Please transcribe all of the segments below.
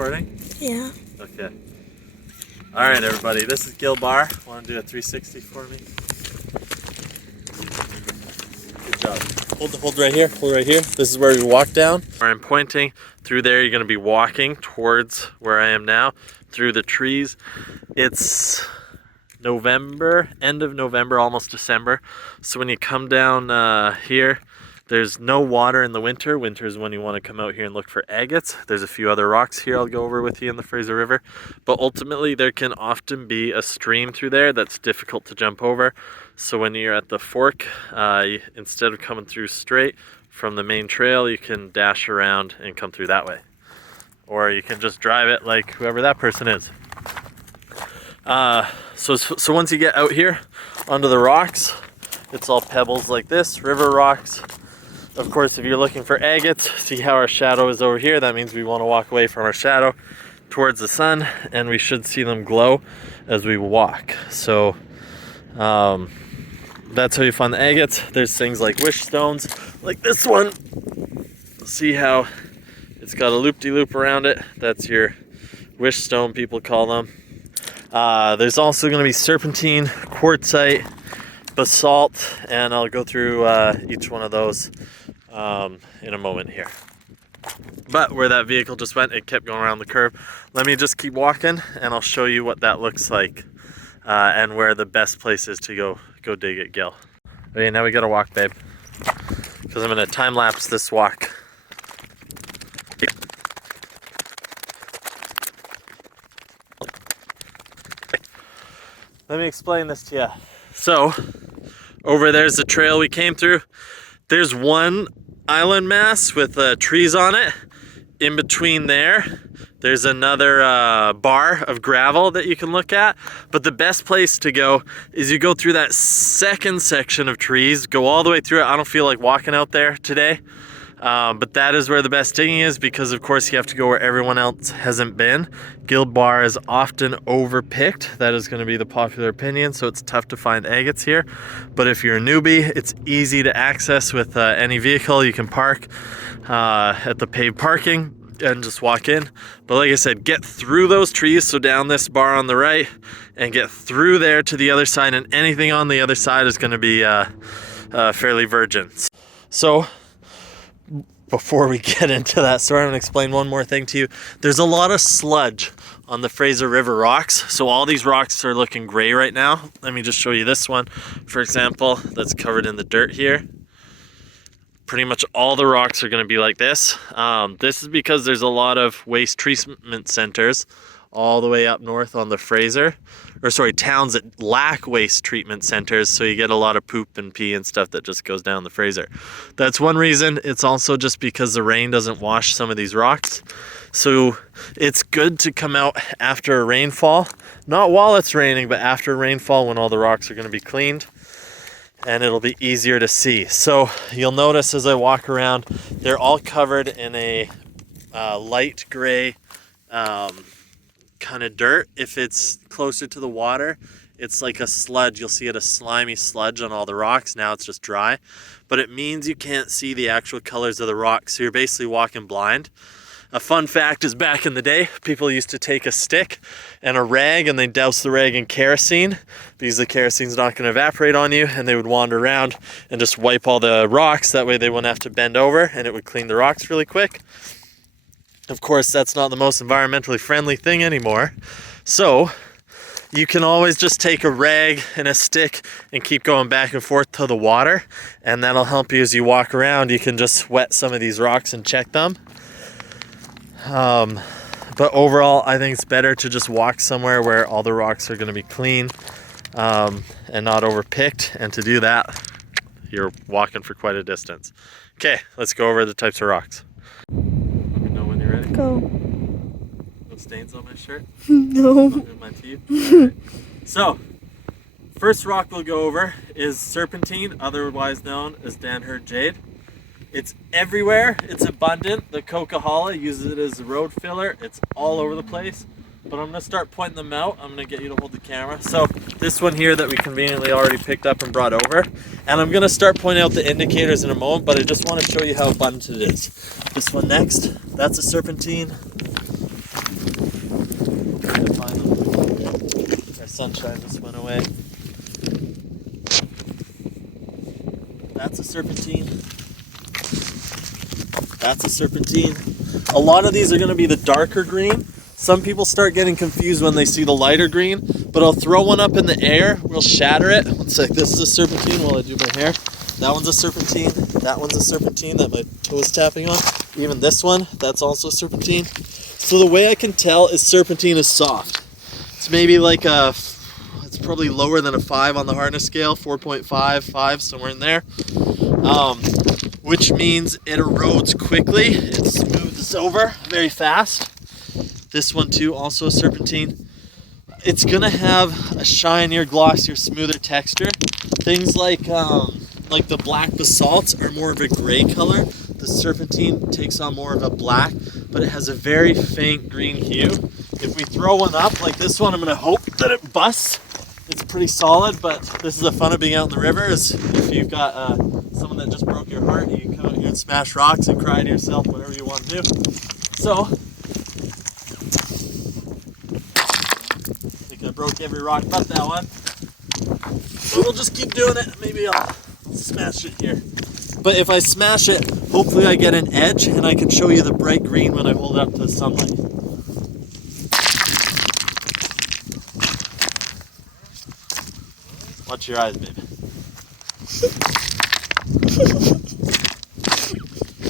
recording? Yeah. Okay. Alright everybody, this is Gill Bar. Want to do a 360 for me? Good job. Hold right here, hold right here. This is where we walk down. Where I'm pointing through there, you're going to be walking towards where I am now, through the trees. It's November, end of November, almost December. So when you come down here, there's no water in the winter. Winter is when you want to come out here and look for agates. There's a few other rocks here I'll go over with you in the Fraser River. But ultimately, there can often be a stream through there that's difficult to jump over. So when you're at the fork, instead of coming through straight from the main trail, you can dash around and come through that way. Or you can just drive it like whoever that person is. So once you get out here onto the rocks, it's all pebbles like this, river rocks. Of course, if you're looking for agates, see how our shadow is over here? That means we want to walk away from our shadow towards the sun, and we should see them glow as we walk. So that's how you find the agates. There's things like wish stones, like this one. See how it's got a loop-de-loop around it? That's your wish stone, people call them. There's also going to be serpentine, quartzite, basalt, and I'll go through each one of those in a moment here. But where that vehicle just went, it kept going around the curve. Let me just keep walking and I'll show you what that looks like and where the best place is to go dig at Gill. Okay, now we gotta walk, babe, because I'm gonna time lapse this walk. Let me explain this to you. So, over there's the trail we came through. There's one island mass with trees on it. In between there's another bar of gravel that you can look at. But the best place to go is you go through that second section of trees, go all the way through it. I don't feel like walking out there today. But that is where the best digging is, because of course you have to go where everyone else hasn't been. Gill Bar is often overpicked. That is going to be the popular opinion, so it's tough to find agates here. But if you're a newbie, it's easy to access with any vehicle. You can park at the paved parking and just walk in. But like I said, get through those trees, so down this bar on the right, and get through there to the other side, and anything on the other side is going to be fairly virgin. So before we get into that story, I'm going to explain one more thing to you. There's a lot of sludge on the Fraser River rocks. So all these rocks are looking gray right now. Let me just show you this one, for example, that's covered in the dirt here. Pretty much all the rocks are going to be like this. This is because there's a lot of waste treatment centers all the way up north on the Fraser, or sorry, towns that lack waste treatment centers, so you get a lot of poop and pee and stuff that just goes down the Fraser. That's one reason. It's also just because the rain doesn't wash some of these rocks. So it's good to come out after a rainfall, not while it's raining, but after a rainfall when all the rocks are going to be cleaned, and it'll be easier to see. So you'll notice as I walk around, they're all covered in a light gray kind of dirt. If it's closer to the water, it's like a sludge. You'll see it, a slimy sludge on all the rocks. Now it's just dry, but it means you can't see the actual colors of the rocks, so you're basically walking blind. A fun fact is, back in the day, people used to take a stick and a rag and they douse the rag in kerosene, because the kerosene's not going to evaporate on you, and they would wander around and just wipe all the rocks. That way they wouldn't have to bend over, and it would clean the rocks really quick. Of course, that's not the most environmentally friendly thing anymore. So you can always just take a rag and a stick and keep going back and forth to the water, and that'll help you as you walk around. You can just wet some of these rocks and check them. But overall, I think it's better to just walk somewhere where all the rocks are going to be clean and not overpicked. And to do that, you're walking for quite a distance. Okay, let's go over the types of rocks. Go. No stains on my shirt? No. Not in my teeth? Right. So, first rock we'll go over is serpentine, otherwise known as Dan-Hurd jade. It's everywhere. It's abundant. The Coca-Cola uses it as a road filler. It's all over the place. But I'm going to start pointing them out. I'm going to get you to hold the camera. So this one here that we conveniently already picked up and brought over. And I'm going to start pointing out the indicators in a moment, but I just want to show you how abundant it is. This one next, that's a serpentine. sunshine just went away. That's a serpentine. That's a serpentine. A lot of these are going to be the darker green. Some people start getting confused when they see the lighter green, but I'll throw one up in the air. We'll shatter it. One sec, this is a serpentine while I do my hair. That one's a serpentine. That one's a serpentine that my toe is tapping on. Even this one, that's also a serpentine. So the way I can tell is serpentine is soft. It's maybe like it's probably lower than a 5 on the hardness scale, 4.5, 5, somewhere in there. Which means it erodes quickly. It smooths over very fast. This one too, also a serpentine. It's gonna have a shinier, glossier, smoother texture. Things like the black basalts are more of a gray color. The serpentine takes on more of a black, but it has a very faint green hue. If we throw one up like this one, I'm gonna hope that it busts. It's pretty solid, but this is the fun of being out in the river, is if you've got someone that just broke your heart, you can come out here and smash rocks and cry to yourself, whatever you want to do. So, I think I broke every rock but that one. But we'll just keep doing it. Maybe I'll smash it here. But if I smash it, hopefully I get an edge and I can show you the bright green when I hold it up to the sunlight. Watch your eyes, baby.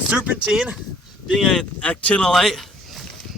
Serpentine, being an actinolite,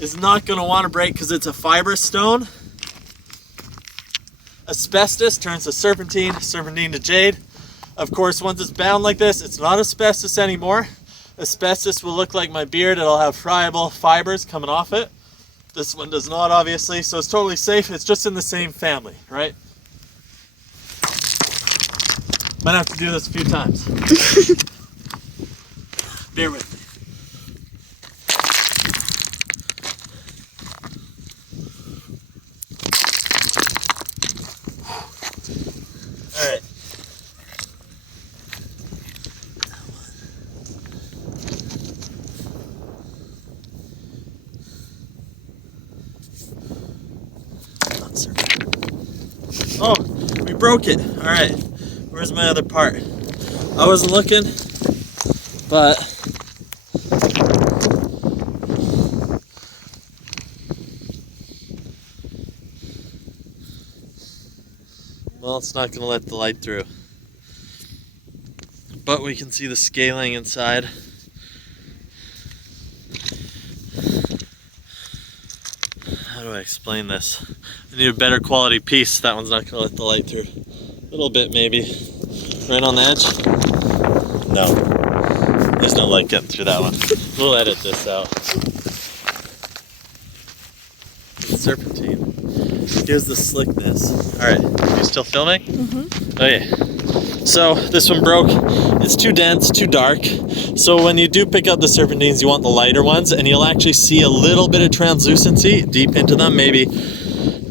is not going to want to break because it's a fibrous stone. Asbestos turns to serpentine, serpentine to jade. Of course, once it's bound like this, it's not asbestos anymore. Asbestos will look like my beard. It'll have friable fibers coming off it. This one does not, obviously, so it's totally safe. It's just in the same family, right? Might have to do this a few times. Bear with me. All right. Oh, we broke it. All right. Where's my other part? I wasn't looking, but well, it's not going to let the light through. But we can see the scaling inside. How do I explain this? I need a better quality piece. That one's not going to let the light through. A little bit maybe. Right on the edge? No. There's no light getting through that one. We'll edit this out. Serpentine. Here's the slickness. Alright, you still filming? Mm-hmm. Okay. So this one broke. It's too dense, too dark. So when you do pick up the serpentines, you want the lighter ones, and you'll actually see a little bit of translucency deep into them, maybe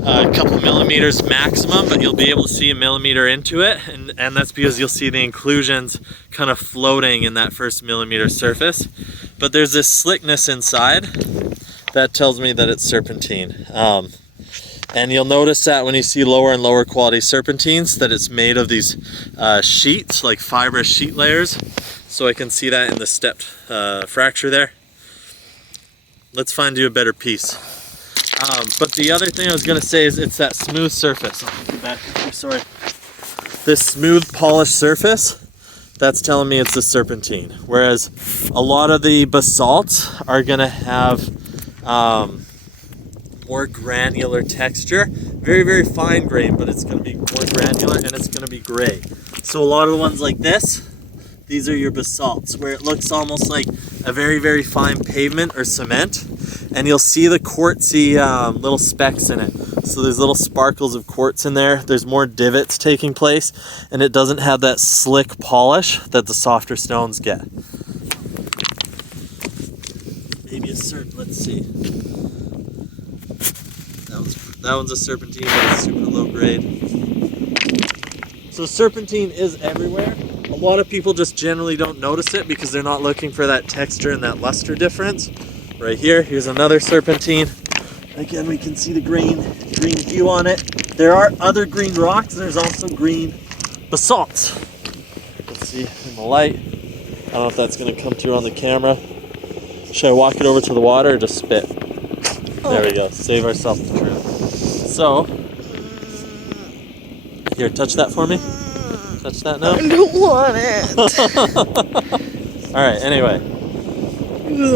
a couple millimeters maximum, but you'll be able to see a millimeter into it, and that's because you'll see the inclusions kind of floating in that first millimeter surface. But there's this slickness inside that tells me that it's serpentine. And you'll notice that when you see lower and lower quality serpentines, that it's made of these sheets, like fibrous sheet layers. So I can see that in the stepped fracture there. Let's find you a better piece. But the other thing I was going to say is it's that smooth surface. Sorry. This smooth polished surface, that's telling me it's a serpentine. Whereas a lot of the basalts are going to have more granular texture. Very, very fine grain, but it's going to be more granular and it's going to be gray. So a lot of the ones like this, these are your basalts, where it looks almost like a very, very fine pavement or cement. And you'll see the quartzy little specks in it. So there's little sparkles of quartz in there. There's more divots taking place, and it doesn't have that slick polish that the softer stones get. Maybe a serp, let's see. That one's a serpentine, but it's super low grade. So serpentine is everywhere. A lot of people just generally don't notice it because they're not looking for that texture and that luster difference. Right here, here's another serpentine. Again, we can see the green hue on it. There are other green rocks. There's also green basalt. Let's see in the light. I don't know if that's going to come through on the camera. Should I walk it over to the water or just spit? There we go. Save ourselves the trip. So, here, touch that for me. Touch that now. I don't want it. All right, anyway.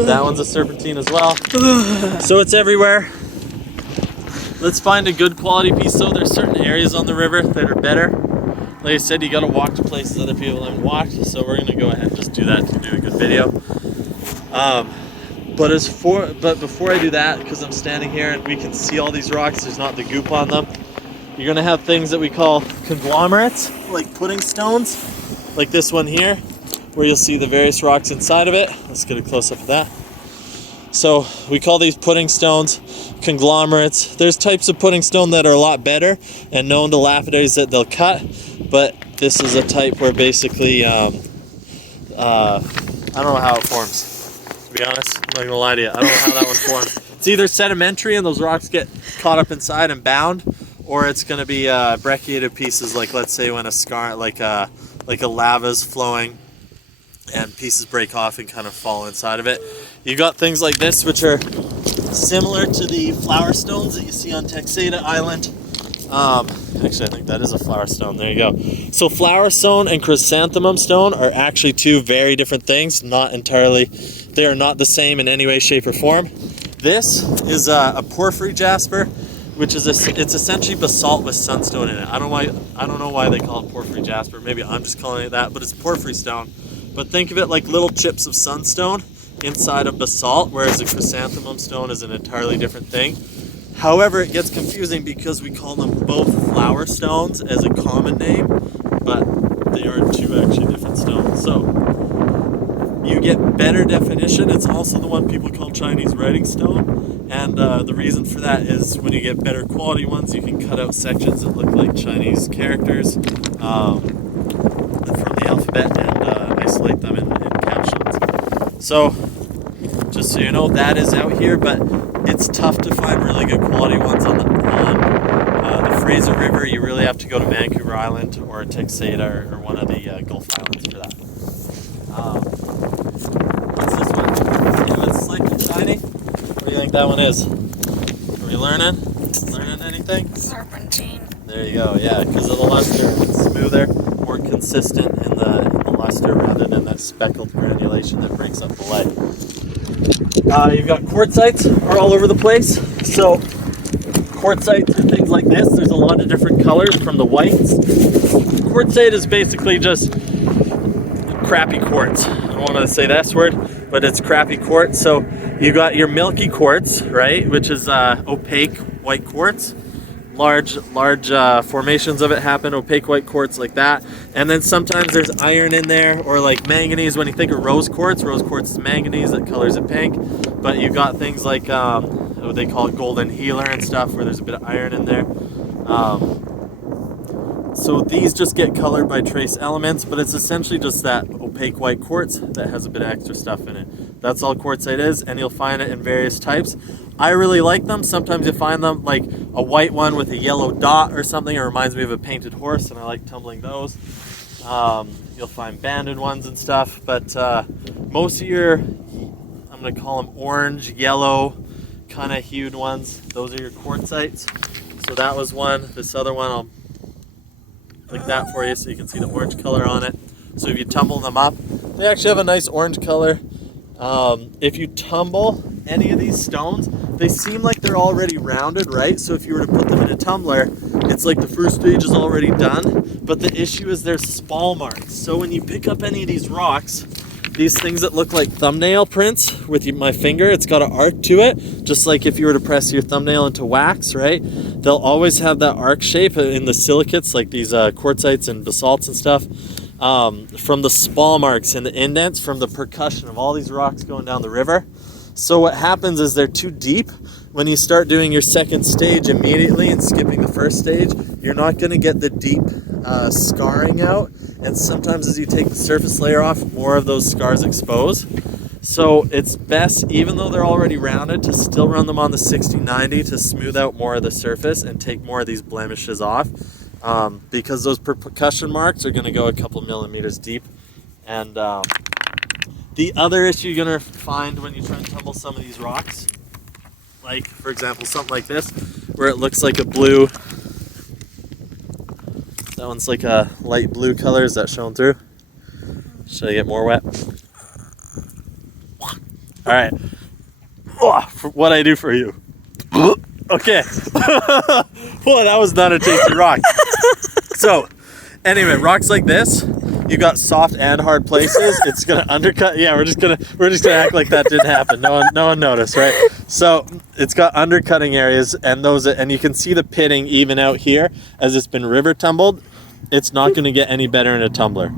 That one's a serpentine as well. So it's everywhere. Let's find a good quality piece though. There's certain areas on the river that are better. Like I said, you gotta walk to places other people haven't walked. So we're gonna go ahead and just do that to do a good video. But before I do that, because I'm standing here and we can see all these rocks, there's not the goop on them. You're gonna have things that we call conglomerates, like pudding stones, like this one here, where you'll see the various rocks inside of it. Let's get a close-up of that. So we call these pudding stones conglomerates. There's types of pudding stone that are a lot better and known to lapidaries that they'll cut, but this is a type where basically, I don't know how it forms. To be honest, I'm not gonna lie to you, I don't know how that one forms. It's either sedimentary and those rocks get caught up inside and bound, or it's gonna be brecciated pieces, like let's say when a scar, like a lava's flowing and pieces break off and kind of fall inside of it. You got things like this, which are similar to the flower stones that you see on Texada Island. Actually, I think that is a flower stone. There you go. So flower stone and chrysanthemum stone are actually two very different things. They are not the same in any way, shape, or form. This is a porphyry jasper, which is it's essentially basalt with sunstone in it. I don't know why they call it porphyry jasper. Maybe I'm just calling it that, but it's porphyry stone. But think of it like little chips of sunstone inside of basalt, whereas a chrysanthemum stone is an entirely different thing. However, it gets confusing because we call them both flower stones as a common name, but they are two actually different stones. So you get better definition. It's also the one people call Chinese writing stone, and the reason for that is when you get better quality ones, you can cut out sections that look like Chinese characters from the alphabet and isolate them in captions. So just so you know, that is out here, but it's tough to find really good quality ones on the Fraser River. You really have to go to Vancouver Island or Texada or one of the Gulf Islands for that. What's this one? See if it's slick and shiny? What do you think that one is? Are we learning? Learning anything? Serpentine. There you go, yeah, because of the luster. It's smoother, more consistent in the luster rather than that speckled granulation that breaks up the light. You've got quartzites are all over the place. So quartzites are things like this. There's a lot of different colors from the whites. Quartzite is basically just crappy quartz. I don't want to say that word, but it's crappy quartz. So you got your milky quartz, right, which is opaque white quartz. Large formations of it happen, opaque white quartz like that. And then sometimes there's iron in there, or like manganese. When you think of rose quartz is manganese that colors it pink. But you got things like what they call it golden healer and stuff, where there's a bit of iron in there. So these just get colored by trace elements, but it's essentially just that opaque white quartz that has a bit of extra stuff in it. That's all quartzite is, and you'll find it in various types. I really like them. Sometimes you find them like a white one with a yellow dot or something. It reminds me of a painted horse, and I like tumbling those. You'll find banded ones and stuff, but most of your, I'm going to call them orange, yellow, kind of hued ones, those are your quartzites. So that was one. This other one, I'll like that for you so you can see the orange color on it. So if you tumble them up, they actually have a nice orange color. If you tumble any of these stones, they seem like they're already rounded, right? So if you were to put them in a tumbler, it's like the first stage is already done, but the issue is there's spall marks. So when you pick up any of these rocks, these things that look like thumbnail prints with my finger, it's got an arc to it, just like if you were to press your thumbnail into wax, right? They'll always have that arc shape in the silicates, like these quartzites and basalts and stuff, from the spall marks and the indents from the percussion of all these rocks going down the river. So what happens is they're too deep. When you start doing your second stage immediately and skipping the first stage, you're not going to get the deep scarring out. And sometimes as you take the surface layer off, more of those scars expose. So it's best, even though they're already rounded, to still run them on the 60-90 to smooth out more of the surface and take more of these blemishes off, because those percussion marks are going to go a couple millimeters deep. And the other issue you're going to find when you try and tumble some of these rocks, like for example something like this where it looks like a blue, that one's like a light blue color, is that showing through? Should I get more wet? All right. Oh, for what I do for you. Okay. Boy, that was not a tasty rock. So, anyway, rocks like this, you got soft and hard places. It's gonna undercut. Yeah, we're just gonna act like that didn't happen. No one noticed, right? So it's got undercutting areas, and you can see the pitting even out here as it's been river tumbled. It's not gonna get any better in a tumbler.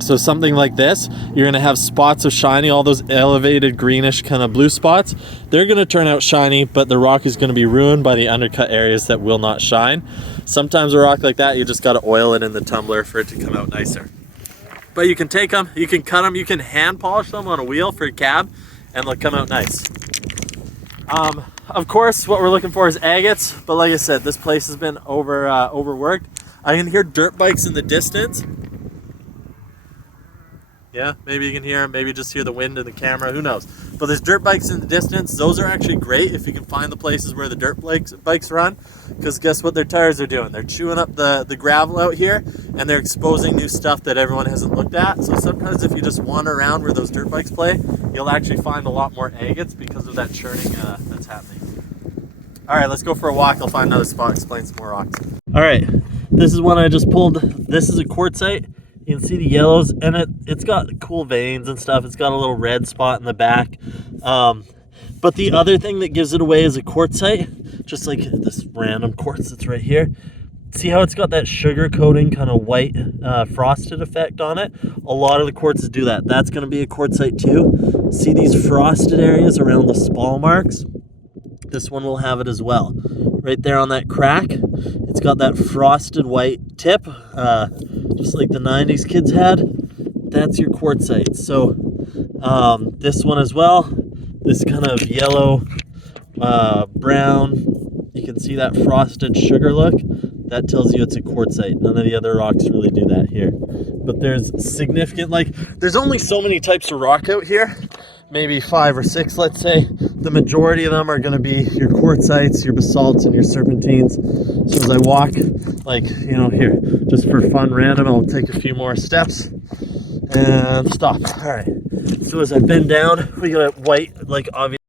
So something like this, you're gonna have spots of shiny, all those elevated greenish kind of blue spots. They're gonna turn out shiny, but the rock is gonna be ruined by the undercut areas that will not shine. Sometimes a rock like that, you just gotta oil it in the tumbler for it to come out nicer. But you can take them, you can cut them, you can hand polish them on a wheel for your cab, and they'll come out nice. Of course, what we're looking for is agates, but like I said, this place has been overworked. I can hear dirt bikes in the distance. Yeah, maybe you can hear them, maybe just hear the wind in the camera, who knows. But there's dirt bikes in the distance. Those are actually great if you can find the places where the dirt bikes run, because guess what their tires are doing? They're chewing up the gravel out here, and they're exposing new stuff that everyone hasn't looked at. So sometimes if you just wander around where those dirt bikes play, you'll actually find a lot more agates because of that churning that's happening. All right, let's go for a walk. I'll find another spot, explain some more rocks. All right, this is one I just pulled. This is a quartzite. You can see the yellows, and it's got cool veins and stuff. It's got a little red spot in the back. But the other thing that gives it away is a quartzite, just like this random quartz that's right here. See how it's got that sugar coating kind of white frosted effect on it? A lot of the quartzes do that. That's going to be a quartzite too. See these frosted areas around the spall marks? This one will have it as well. Right there on that crack, it's got that frosted white tip, just like the 90s kids had. That's your quartzite. So this one as well, this kind of yellow, brown, you can see that frosted sugar look. That tells you it's a quartzite. None of the other rocks really do that here. But there's significant, there's only so many types of rock out here. Maybe 5 or 6, let's say. The majority of them are going to be your quartzites, your basalts, and your serpentines. So as I walk, here, just for fun, random, I'll take a few more steps and stop. All right. So as I bend down, we got a white, obvious.